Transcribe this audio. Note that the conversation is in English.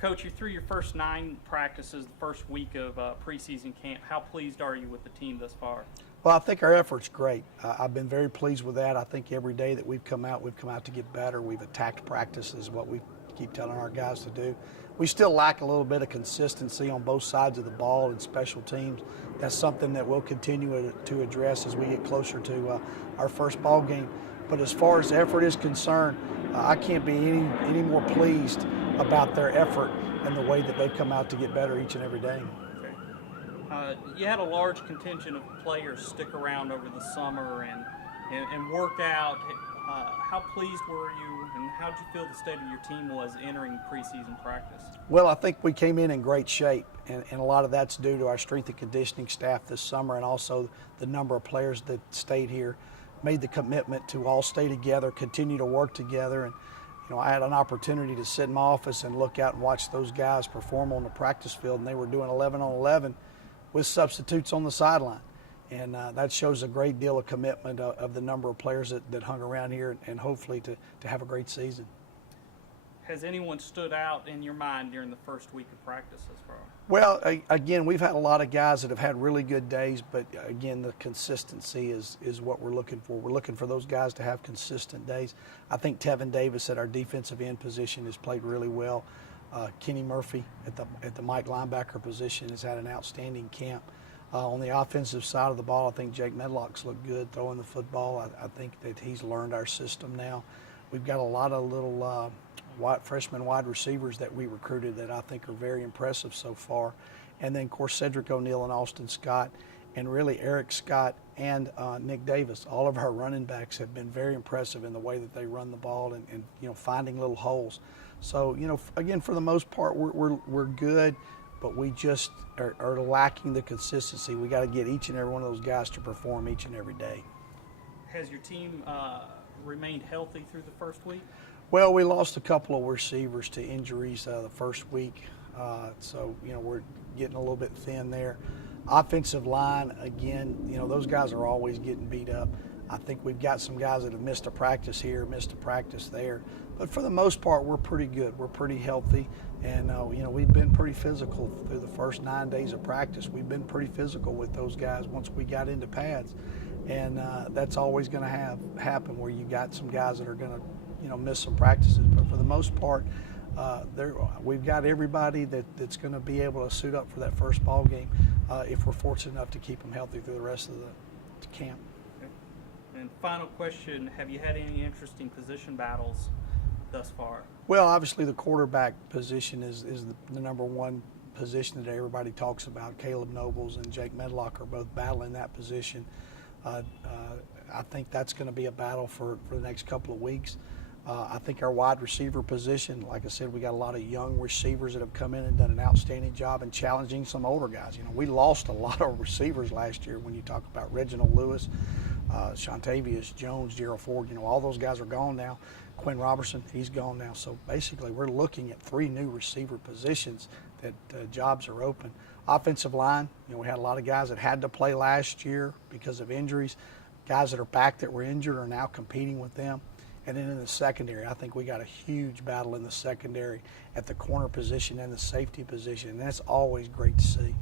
Coach, you're through your first 9 practices, the first week of preseason camp. How pleased are you with the team thus far? Well, I think our effort's great. I've been very pleased with that. I think every day that we've come out to get better. We've attacked practices, what we keep telling our guys to do. We still lack a little bit of consistency on both sides of the ball and special teams. That's something that we'll continue to address as we get closer to our first ball game. But as far as effort is concerned, I can't be any more pleased about their effort and the way that they've come out to get better each and every day. You had a large contingent of players stick around over the summer and work out. How pleased were you, and how did you feel the state of your team was entering preseason practice? Well, I think we came in great shape, and a lot of that's due to our strength and conditioning staff this summer, and also the number of players that stayed here, made the commitment to all stay together, continue to work together. And I had an opportunity to sit in my office and look out and watch those guys perform on the practice field, and they were doing 11 on 11 with substitutes on the sideline. And that shows a great deal of commitment of the number of players that hung around here, and hopefully to have a great season. Has anyone stood out in your mind during the first week of practice as far? Well, again, we've had a lot of guys that have had really good days, but again, the consistency is what we're looking for. We're looking for those guys to have consistent days. I think Tevin Davis at our defensive end position has played really well. Kenny Murphy at the Mike linebacker position has had an outstanding camp. On the offensive side of the ball, I think Jake Medlock's looked good throwing the football. I think that he's learned our system now. We've got a lot of little freshman wide receivers that we recruited that I think are very impressive so far. And then, of course, Cedric O'Neal and Austin Scott, and really Eric Scott and Nick Davis. All of our running backs have been very impressive in the way that they run the ball and finding little holes. So, again, for the most part, we're good, but we just are lacking the consistency. We got to get each and every one of those guys to perform each and every day. Has your team remained healthy through the first week? Well, we lost a couple of receivers to injuries the first week, so we're getting a little bit thin there. Offensive line, again, those guys are always getting beat up. I think we've got some guys that have missed a practice here, missed a practice there. But for the most part, we're pretty good. We're pretty healthy. And, we've been pretty physical through the first 9 days of practice. We've been pretty physical with those guys once we got into pads. And that's always going to happen where you got some guys that are going to, miss some practices. But for the most part, we've got everybody that's going to be able to suit up for that first ball game if we're fortunate enough to keep them healthy through the rest of the camp. And final question, have you had any interesting position battles thus far? Well, obviously the quarterback position is the number one position that everybody talks about. Caleb Nobles and Jake Medlock are both battling that position. I think that's going to be a battle for the next couple of weeks. I think our wide receiver position, like I said, we got a lot of young receivers that have come in and done an outstanding job in challenging some older guys. We lost a lot of receivers last year when you talk about Reginald Lewis, Shantavius Jones, Gerald Ford, all those guys are gone now. Quinn Robertson, he's gone now. So basically we're looking at 3 new receiver positions that jobs are open. Offensive line, we had a lot of guys that had to play last year because of injuries. Guys that are back that were injured are now competing with them. And then in the secondary, I think we got a huge battle in the secondary at the corner position and the safety position, and that's always great to see.